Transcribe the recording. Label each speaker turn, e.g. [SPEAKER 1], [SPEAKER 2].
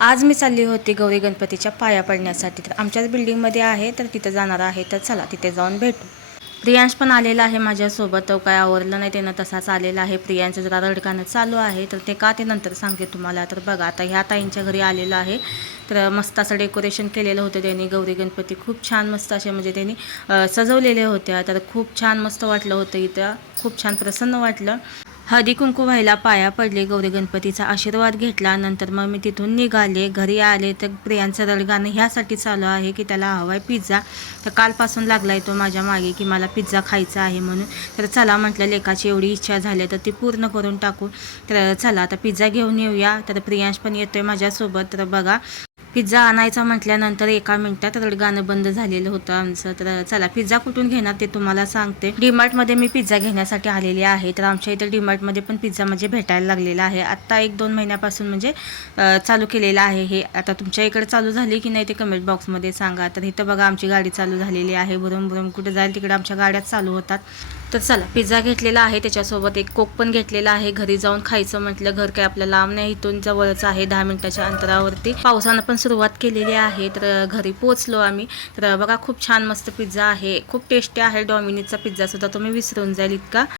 [SPEAKER 1] आज मी चालली होती गौरी गणपतीच्या पाया पडण्यासाठी. तर आमच्याच बिल्डिंगमध्ये आहे तर तिथं जाणार आहे तर चला तिथे जाऊन भेटू. प्रियांश पण आलेला आहे माझ्यासोबत. तो काय आवरलं नाही त्यानं तसाच आलेला आहे. प्रियांचं जरा रडकानं चालू आहे तर ते का ते नंतर सांगते तुम्हाला. तर बघा आता ह्या ताईंच्या घरी आलेलं आहे. तर मस्त असं डेकोरेशन केलेलं होतं त्यांनी. गौरी गणपती खूप छान मस्त असे म्हणजे त्यांनी सजवलेले होत्या. तर खूप छान मस्त वाटलं होतं इथं. खूप छान प्रसन्न वाटलं. हळदी कुंकू व्हायला पाया पडले गौरी गणपतीचा आशीर्वाद घेतला नंतर मग मी तिथून निघाले घरी आले तर प्रियांचं रडगाणं ह्यासाठी चालू आहे की त्याला हवाय पिझ्झा. तर कालपासून लागला आहे तो माझ्या मागे की मला पिझ्झा खायचा आहे म्हणून. तर चला म्हटलं लेखाची एवढी इच्छा झाली तर ती पूर्ण करून टाकू. तर चला आता पिझ्झा घेऊन येऊया. तर प्रियांश पण येतोय माझ्यासोबत. तर बघा पिझ्झा आणायचा म्हटल्यानंतर एका मिनिटात रडगाणं बंद झालेलं होतं आमचं. तर चला पिझ्झा कुठून घेणार ते तुम्हाला सांगते. डीमार्टमध्ये मी पिझ्झा घेण्यासाठी आलेली आहे. तर आमच्या इथे डीमार्टमध्ये पण पिझ्झा म्हणजे भेटायला लागलेला आहे. आत्ता एक दोन महिन्यापासून म्हणजे चालू केलेलं आहे हे. आता तुमच्या इकडे चालू झाली की नाही ते कमेंट बॉक्समध्ये सांगा. तर इथं बघा आमची गाडी चालू झालेली आहे. भरून भरून कुठे जाईल तिकडे आमच्या गाड्याच चालू होतात. तर चला पिझ्झा घेतलेला आहे त्याच्यासोबत एक कोक पण घेतलेला आहे. घरी जाऊन खायचं म्हटलं घर काय आपलं लांब नाही इथून जवळच आहे दहा मिनिटाच्या अंतरावरती. पावसानं पण सुरुवात केलेली आहे तर घरी पोचलो आम्ही. तर बघा खूप छान मस्त पिझ्झा आहे. खूप टेस्टी आहे डॉमिनीचा पिझ्झा सुद्धा तुम्ही विसरून जाईल इतका.